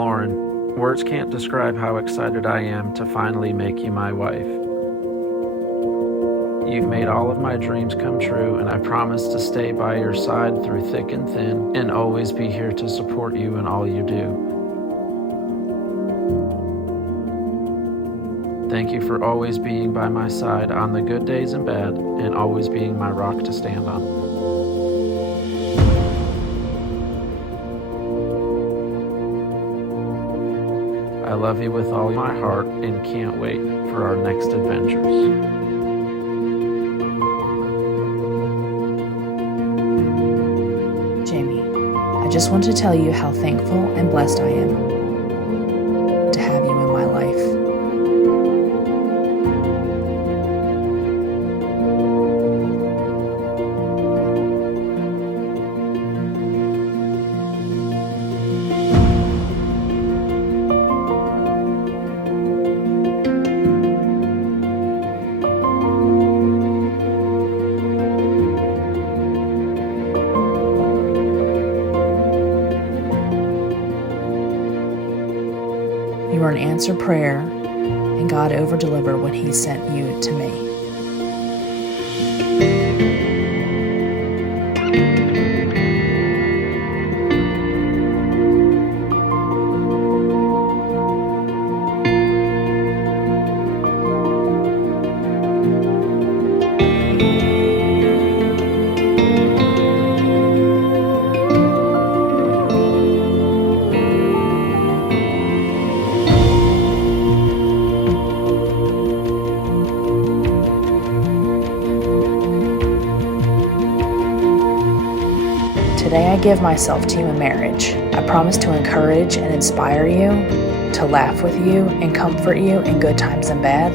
Lauren, words can't describe how excited I am to finally make you my wife. You've made all of my dreams come true, and I promise to stay by your side through thick and thin, and always be here to support you in all you do. Thank you for always being by my side on the good days and bad, and always being my rock to stand on. I love you with all my heart and can't wait for our next adventures. Jamie, I just want to tell you how thankful and blessed I am to have you in my life. You are an answered prayer, and God over-delivered when He sent you to me. Today I give myself to you in marriage. I promise to encourage and inspire you, to laugh with you and comfort you in good times and bad.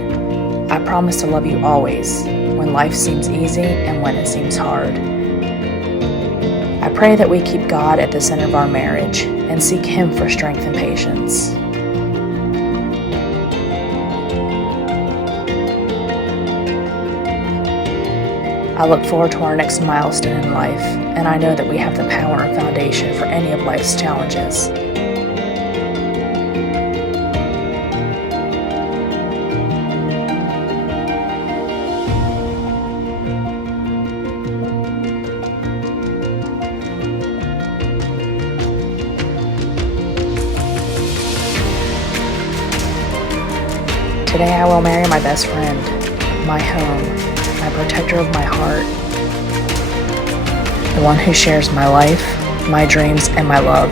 I promise to love you always, when life seems easy and when it seems hard. I pray that we keep God at the center of our marriage and seek Him for strength and patience. I look forward to our next milestone in life, and I know that we have the power and foundation for any of life's challenges. Today I will marry my best friend, my home, my protector of my heart, the one who shares my life, my dreams, and my love.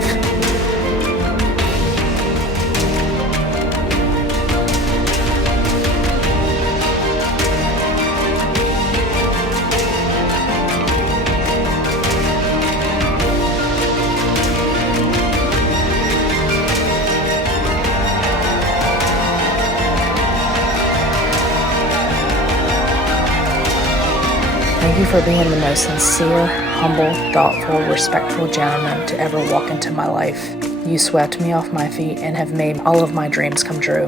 Thank you for being the most sincere, humble, thoughtful, respectful gentleman to ever walk into my life. You swept me off my feet and have made all of my dreams come true.